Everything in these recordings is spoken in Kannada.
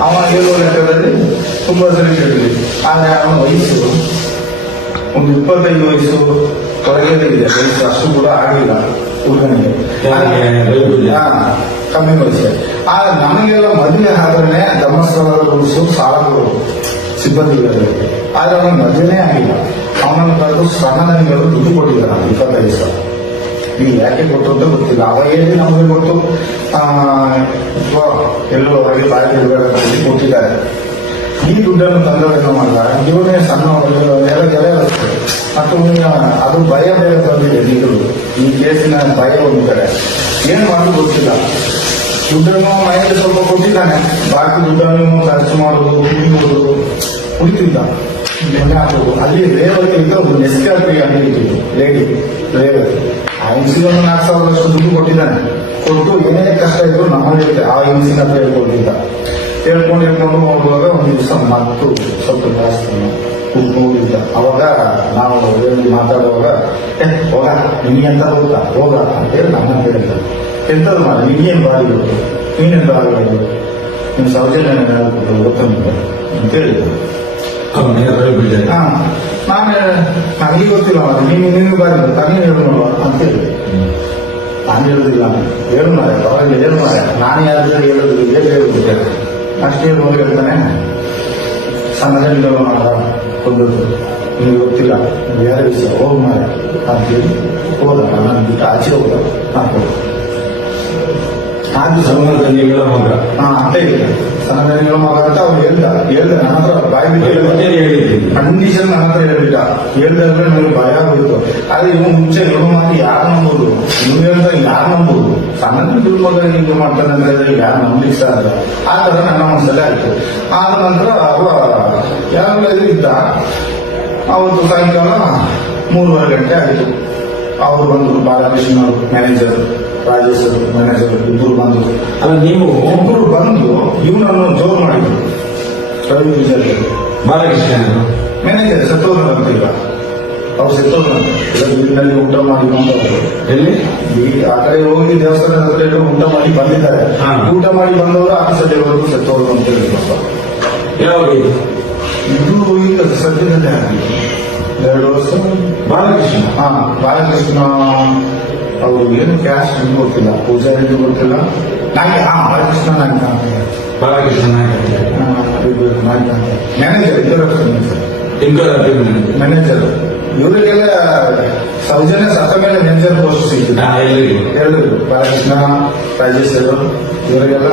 ಅವ ಹೇಳುವ ಲೆಕ್ಕದಲ್ಲಿ ತುಂಬಾ ಸರಿ ಕೇಳಿದ್ವಿ. ಆದ್ರೆ ಅವನ ವಯಸ್ಸು ಒಂದು ಇಪ್ಪತ್ತೈದು ವಯಸ್ಸು ಹೊರಗೆ ಇದೆ. ವಯಸ್ಸು ಅಷ್ಟು ಕೂಡ ಆಗಿಲ್ಲ. ಹುಡುಗನಿಗೆ ಕಮ್ಮಿ ವಯಸ್ಸು. ಆದ್ರೆ ನಮಗೆಲ್ಲ ಮದುವೆ ಆದ್ರೆ ಧರ್ಮಸ್ಥಳದ ರೂಲ್ಸು ಸಾಲಗಳು ಸಿಬ್ಬಂದಿಗಳಲ್ಲಿ. ಆದ್ರೆ ಅವನ ಮದುವೆನೇ ಆಗಿಲ್ಲ. ಅವನನ್ನು ಕರೆದು ಸಣ್ಣನಿಗಳು ದುಡ್ಡು ಕೊಟ್ಟಿದ್ದಾರೆ ಇಪ್ಪತ್ತೈದು ಸಾವಿರ. ಈಗ ಯಾಕೆ ಕೊಟ್ಟು ಅಂತ ಗೊತ್ತಿಲ್ಲ. ಅವಾಗ ಹೇಳಿ ನಮಗೆ ಗೊತ್ತು. ಆ, ಅಥವಾ ಎಲ್ಲೋ ಹೊರಗೆ ಬಾಯಿ ಕೊಟ್ಟಿದ್ದಾರೆ. ಈ ದುಡ್ಡನ್ನು ತಂದವರನ್ನು ಮಾಡಿದ ಇವನೇ ಸಣ್ಣ ನೆಲ ಜಲ ಮತ್ತು ಅದು ಭಯ ಬೇರೆ ಬಂದಿದೆ ನೀರು. ಈ ಕೇಸಿನ ಭಯ ಒಂದು ಕಡೆ ಏನು ಮಾಡೋದು ಗೊತ್ತಿಲ್ಲ. ದುಡ್ಡನ್ನು ಮನೆಯಲ್ಲಿ ಸ್ವಲ್ಪ ಕೊಟ್ಟಿದ್ದಾನೆ. ಬಾಕಿ ದುಡ್ಡನ್ನು ಖರ್ಚು ಮಾಡೋದು ಕುಡಿಯೋದು ಕುಡಿತಿಲ್ಲ ಅಲ್ಲಿ ರೇವತಿ ಅಂತ ಒಂದು ನೆಸ್ಕಾರ್ಪಿ ಅಂಗಡಿ ಲೇಡಿ ರೇವತಿ ಆ ಹಿಂಸಿಗೆ ಒಂದು ನಾಲ್ಕು ಸಾವಿರದಷ್ಟು ದುಡ್ಡು ಕೊಟ್ಟಿದ್ದಾನೆ. ಕೊಟ್ಟು ಏನೇ ಕಷ್ಟ ಇದ್ರು ನಮ್ಮ ಇರುತ್ತೆ ಆ ಹಿಂಸಿನ ಅಂತ ಹೇಳ್ಕೊಟ್ಟಿದ್ದ ಹೇಳ್ಕೊಂಡು ಹೇಳ್ಕೊಂಡು ಹೋಗುವಾಗ ಒಂದು ದಿವಸ ಮತ್ತು ಸ್ವಲ್ಪ ಜಾಸ್ತಿ ಕೂತ್ಕೊಂಡಿದ್ದ ಅವಾಗ ನಾವು ಏನು ಮಾತಾಡುವಾಗ ಏ ಹೋಗ ನಿಮಗೆ ಅಂತ ಹೋಗ್ತಾ ಹೋಗ ಅಂತೇಳಿ ನಮ್ಮ ಹೇಳಿದ್ದ ಎಂತದ್ದು ಮಾಡಿ ನಿನ್ಗೇನು ಬಾರಿ ಗೊತ್ತು? ನೀನೇನು ಬಾರಿ ಗೊತ್ತು ನಿಮ್ಮ ಸೌಜನ್ಯ ಗೊತ್ತ ಅಂತ ಹೇಳಿದ್ರು. ಹಾ. ನಾನು ನನಗೆ ಗೊತ್ತಿಲ್ಲ ಮಾರ್ರೆ. ನೀನು ನೀನು ಬಾರಿ ತಾನೇ ಹೇಳು ನೋಡುವ ಅಂತ ಹೇಳಿ. ನಾನು ಹೇಳುದಿಲ್ಲ ಹೇಳು ಮಾರೆ ಅವರಿಗೆ ಹೇಳು ಮಾರೆ ನಾನು ಯಾರು ಹೇಳುದು ಹೇಗೆ ಹೇಳುದಿಲ್ಲ ಅಷ್ಟೇ ಹೋಗಿ ಹೇಳ್ತಾನೆ. ಸಣ್ಣದಲ್ಲಿ ಒಂದು ನಿಮಗೆ ಗೊತ್ತಿಲ್ಲ ಬೇರೆ ವಿಷಯ ಹೋಗ್ ಮಾರೆ ಅಂತೇಳಿ ಹೋದ. ನಾನು ಬಿಟ್ಟು ಆಚೆ ಹೋದ. ನಾನು ಹೋದ. ಸಣ್ಣ ತಂಗಿಗಳ ಮಗ ಹಾ ಅಂತ ಇದೆ ಸಣ್ಣಗಳ ಮಗ ಅಂತ ಅವ್ನು ಹೇಳ್ದ ಹೇಳ್ದ. ನನ್ನ ಹತ್ರ ಬಾಯಿ ಬಿಟ್ಟು ಕಂಡೀಷನ್ ನನ್ನ ಹತ್ರ ಹೇಳ್ಬಿಟ್ಟ. ಹೇಳ್ದಾದ್ರೆ ನನಗೆ ಭಯ ಆಗ್ಬಿಡ್ತು ಆದ್ರೆ ಇವ್ ಮುಂಚೆ ನಿಮ್ಮ ಮಾತು ಯಾರು ನಂಬೋದು? ನೀವು ಹೇಳ್ದಾಗ ಯಾರು ನಂಬೋದು? ಸಣ್ಣ ದುಡ್ಡು ಮಗ ಹಿಂಗೆ ಮಾಡ್ತಾನೆ ಅಂತ ಹೇಳಿದ್ರೆ ಯಾರು ನಂಬಲಿಕ್ಕೆ ಸಾಧ್ಯ? ಆ ತರ ನನ್ನ ಮನಸ್ಸಲ್ಲೇ ಆಯ್ತು. ಆದ ನಂತರ ಅವ ಯಾರೆಲ್ಲ ಇದ್ದ. ಅವತ್ತು ಸಾಯಂಕಾಲ ಮೂರುವರೆ ಗಂಟೆ ಆಯಿತು. ಅವರು ಬಂದರು ಬಾಲಕೃಷ್ಣ ಮ್ಯಾನೇಜರ್ ರಾಜೇಶ್ ಮ್ಯಾನೇಜರ್ ಇಬ್ಬರು ಬಂದು. ಅಲ್ಲ ನೀವು ಒಬ್ಬರು ಬಂದು ಇವನನ್ನು ಜೋರು ಮಾಡಿದ್ರು. ರವಿ ವಿಜಯ್ ಬಾಲಕೃಷ್ಣ ಮ್ಯಾನೇಜರ್ ಸತ್ತೋದ್ರ ಅಂತಿಲ್ಲ ಅವ್ರು ಸತ್ತೋದ್ರ ಊಟ ಮಾಡಿ ಬಂದವರು. ಎಲ್ಲಿ? ಈ ಆ ಕಡೆ ಹೋಗಿ ದೇವಸ್ಥಾನ ಹತ್ರ ಊಟ ಮಾಡಿ ಬಂದಿದ್ದಾರೆ. ಊಟ ಮಾಡಿ ಬಂದವರು ಆ ಆಫೀಸಲ್ಲಿವರೆಗೂ ಸತ್ತೋದ್ರು ಅಂತ ಹೇಳಿದ್ರು. ಯಾವಾಗ ಇದು? ಹೋಗಿ ಈಗ ಸದ್ಯದಲ್ಲೇ ಆಗಿದೆ. ಎರಡು ವರ್ಷ. ಬಾಲಕೃಷ್ಣ? ಹಾ ಬಾಲಕೃಷ್ಣ ಅವರು ಏನು ಕ್ಯಾಶ್ ಅಂತ ಗೊತ್ತಿಲ್ಲ ಪೂಜಾರಿ ಗೊತ್ತಿಲ್ಲ. ಹಾ ಬಾಲಕೃಷ್ಣ ನಾಯ್ಕ ಅಂತ ಬಾಲಕೃಷ್ಣ ನಾಯಕ. ಮ್ಯಾನೇಜರ್ ಇಬ್ಬರು ಮ್ಯಾನೇಜರ್. ಮ್ಯಾನೇಜರ್ ಇವರಿಗೆಲ್ಲ ಸೌಜನ್ಯ ಸತ್ತ ಮೇಲೆ ಮ್ಯಾನೇಜರ್ ಪೋಸ್ಟ್ ಸಿಗ್ತದೆ ಎರಡು ಬಾಲಕೃಷ್ಣ ರಾಜೇಶ್ ಅವರು ಇವರಿಗೆಲ್ಲ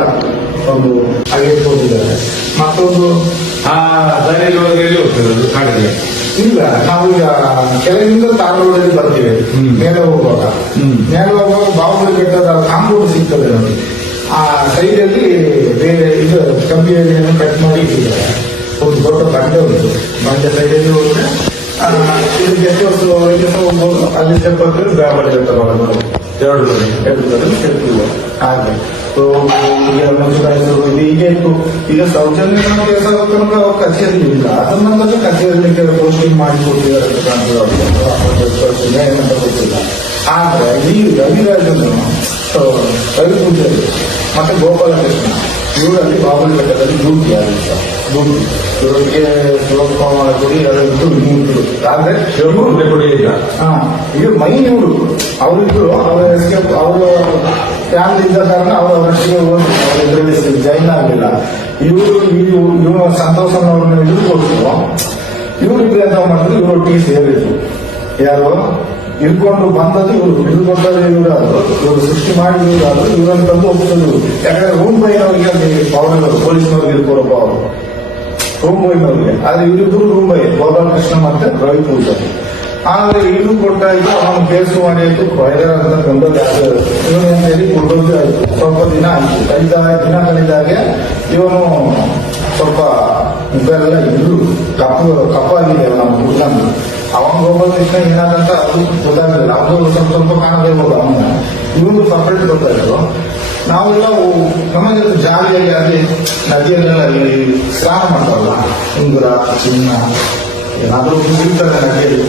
ಒಂದು ಹಾಗೆ ಹೋಗಿದ್ದಾರೆ ಮತ್ತೊಂದು ಆ ದಾರಿಯಲ್ಲಿ ಹೋಗ್ತಿರೋದು ಕಾಡಿಗೆ. ಇಲ್ಲ ನಾವೀಗ ಕೆಳಗಿಂದ ತಾಳೂರಲ್ಲಿ ಬರ್ತೀವಿ. ಮೇಲೆ ಹೋಗುವಾಗ. ಮೇಲೆ ಹೋಗುವಾಗ ಬಾಹುಬಲಿ ಕಟ್ಟದ ಕಾಂಪೌಂಡ್ ಸಿಗ್ತದೆ ನೋಡಿ ಆ ಸೈಡಲ್ಲಿ ಬೇರೆ ಇದು ಕಂಬಿಯನ್ನು ಕಟ್ ಮಾಡಿ ಇಟ್ಟಿದ್ದಾರೆ ಒಂದು ದೊಡ್ಡ ಬಂಡೆ ಉಂಟು ಬಂಡೆ ಸೈಡಲ್ಲಿ ಹೋದ್ರೆ ಇದು ಗೆಸ್ಟ್ ಹೌಸ್ ಹೋಗ್ಬೋದು ಅಲ್ಲಿ ಸ್ಟೆಪ್ ಹತ್ತಿರ ಬಾಹುಬಲಿ ಬೆಟ್ಟ ಬರೋದು ಎರಡು ಕಡೆ. ಹಾಗೆ ಸೊ ಈಗ ಈಗ ಇತ್ತು ಈಗ ಸೌಜನ್ಯ ಕೆಲಸ ಕಚೇರಿ ಇಲ್ಲ ಅದನ್ನ ಪೋಸ್ಟಿಂಗ್ ಮಾಡಿ ಕೊಟ್ಟಿದ್ದಾರೆ ಅಂತ ಏನಂತ ಗೊತ್ತಿಲ್ಲ ಆದ್ರೆ ಈ ರವಿರಾಜನು ರವಿ ಪೂಜಾರಿ ಮತ್ತೆ ಗೋಪಾಲಕೃಷ್ಣ ಇವರಲ್ಲಿ ಬಾಬುಲ್ ಬೆಟ್ಟದಲ್ಲಿ ಡ್ಯೂಟಿ ಆಗಿತ್ತು ಡ್ಯೂಟಿ ಇವರಿಗೆ ಶಿವಕುಮಾರ ಗುಡಿ ಅದರದ್ದು ಮೂರು ಆದ್ರೆ ಹಾ ಇದು ಮೈನ್ ಇವರು ಅವರಿಬ್ರು ಅವರ ಎಸ್ಕೇಪ್ ಅವರು ಫ್ಯಾಮಿಲಿ ಇದ್ದ ಕಾರಣ ಅವರ ಅವರೊಟ್ಟಿಗೆ ಹೋಗಿ ಜೈನ್ ಆಗಿಲ್ಲ ಇವರು ಇವರು ಸಂತೋಷನವ್ರನ್ನ ಹಿಡಿದುಕೊಟ್ರು ಇವರಿಬ್ರು ಎಂತ ಮಾಡಿದ್ರು ಇವರೊಟ್ಟಿಗೆ ಸೇರಿದ್ರು. ಯಾರು? ಇಟ್ಕೊಂಡು ಬಂದದ್ದು ಇವರು. ಹಿಡಿದುಕೊಟ್ಟದ್ದು ಇವರಾದ್ರು ಇವರು ಸೃಷ್ಟಿ ಮಾಡಿದ್ರು ಇವರನ್ನು ತಂದು ಒಪ್ಪಿಸಿದ್ರು ಯಾಕಂದ್ರೆ ರೂಮ್ ಬೈನವರಿಗೆ ಅಲ್ಲಿ ಪವರ್ ಪೊಲೀಸ್ನವ್ರಿಗೆ ಇರ್ಕೊಡೋ ಅವರು. ರೂಮ್ ಬೈನವ್ರಿಗೆ ಆದ್ರೆ ಇವರಿಬ್ಬರು ರೂಮ್ ಬೈ ಗೋಪಾಲಕೃಷ್ಣ ಮತ್ತೆ ರವಿ ಪೂಜಾರಿ ಆದ್ರೆ ಇದು ಕೊಟ್ಟಾಯ್ತು ಅವನು ಕೇಸು ಮಾಡಿ ಆಯ್ತು. ಹೈದರಾಬಾದ್ ಅಂತ ಕೊಂಡೋಗಿ ಆದ್ರೆ ಇವನು ಅಂತ ಹೇಳಿ ಕೊಂಡೋಗಿ ಆಯ್ತು. ಸ್ವಲ್ಪ ದಿನ ಆಯ್ತು. ಐದಾರು ದಿನ ಕಳೆದಾಗೆ ಇವನು ಸ್ವಲ್ಪ ಮುಖ ಎಲ್ಲ ಇದ್ರು ಕಪ್ಪು ಕಪ್ಪಾಗಿದೆ ನಮ್ಮ ಹುಡುಗನ ಅವನ ಗೋಪಾಲಕೃಷ್ಣ ಏನಾದಂತ ಅದು ಗೊತ್ತಾಗಲಿಲ್ಲ. ಅದು ಸ್ವಲ್ಪ ಸ್ವಲ್ಪ ಕಾಣದೇ ಹೋದ ಅವನ ಇವನು ಸಪ್ರೇಟ್ ಗೊತ್ತಾಯ್ತು ನಾವೆಲ್ಲ ನಮಗೆ ಜಾಲಿಯಾಗಿ ಅಲ್ಲಿ ನದಿಯಲ್ಲೆಲ್ಲ ಸ್ನಾನ ಮಾಡ್ತಾರಲ್ಲ, ಉಂಗುರ, ಚಿನ್ನ, ಏನಾದರೂ ಸಿಗ್ತದೆ ನದಿಯಲ್ಲಿ.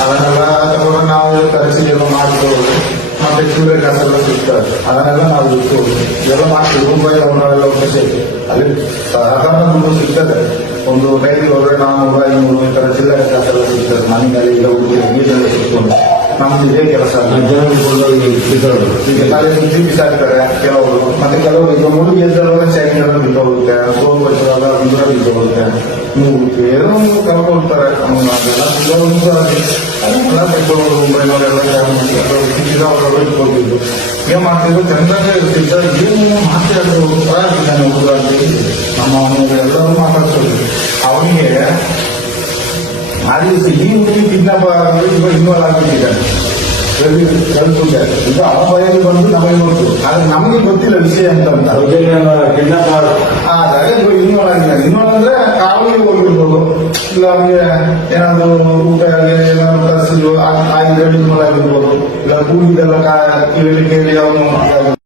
ಅದನ್ನೆಲ್ಲ ತಗೊಂಡು ನಾವು ಕರೆಸಿ ಏನೋ ಮಾಡ್ಕೊಂಡು ಮತ್ತೆ ಸೂರ್ಯ ಕಾಸೆಲ್ಲ ಸಿಗ್ತದೆ ಅದನ್ನೆಲ್ಲ ನಾವು ಇಟ್ಟು ಎಲ್ಲ ಮಾಡ್ತೀವಿ. ರೂಪಾಯಿ, ಅವನ್ನೆಲ್ಲ ಅಲ್ಲಿ ಸಾಧಾರಣ ಸಿಗ್ತದೆ. ಒಂದು ಡೈಲಿ ಹೋದ್ರೆ ನಾವು ಐನೂರು ಈ ತರ ಚಿಲ್ಲರೆ ಕೆಲಸ ಸಿಗ್ತದೆ ಮನೆಯಲ್ಲಿ ಇಲ್ಲ ಹುಡುಗಿ ನೀರಲ್ಲಿ ಸಿಕ್ಕೊಂಡು ನಮ್ದು ಇದೇ ಕೆಲಸ. ಈಗ ಸುದ್ದಿ ಬಿಸಾಡ್ತಾರೆ ಕೆಲವರು. ಮತ್ತೆ ಕೆಲವರು ಈಗ ಮುಳುಗಿ ಎದ್ದಲ್ಲ ಚೈನೆಲ್ಲ ಬಿದ್ದೋಗುತ್ತೆ ಸೋಲು ಬಚ್ಚಲ್ಲ ಬಿಂದ್ರ ಬಿದ್ದು ಹೋಗುತ್ತೆ. ಮೂಗುತ್ತೆ ಏನೋ ಒಂದು ಕರ್ಕೊಳ್ತಾರೆ ಅದೆಲ್ಲ ಎಲ್ಲ ಬೆಂಗಳೂರು ಮುಂಬೈನವರೆಲ್ಲ ಇಟ್ಕೊಂಡಿದ್ದು ಏನ್ ಮಾಡ್ತಿದ್ರು? ಇರ್ತಿದ್ದ ಏನು ಹುಡುಗಾಗಿ ನಮ್ಮ ಅವನಿಗೆ ಎಲ್ಲರೂ ಮಾತಾಡ್ತಿದ್ರು ಅವನಿಗೆ ಆ ದಿವಸ ಈ ಹುಡುಗಿ ಕಿಡ್ನಾಪ್ ಇನ್ವಾಲ್ವ್ ಈಗ ಅವನ ಭಯಲ್ಲಿ ಬಂದು ನಮಗೆ ಗೊತ್ತು. ಆದ್ರೆ ನಮಗೆ ಗೊತ್ತಿಲ್ಲ ವಿಷಯ ಅಂತಂತ ಕಿಡ್ನಾಪ್ ಆದಾಗ ಇನ್ವಾಲ್ವ್ ಇಲ್ಲ ಏನಾದ್ರು ಊಟ ಏನಾದ್ರು ಇನ್ವಾಲ್ವ್ ಆಗಿರ್ಬೋದು. ಇಲ್ಲ ಕೂಗಿದ್ದೆಲ್ಲ ಕೇಳಿ ಕೇಳಿ ಅವನು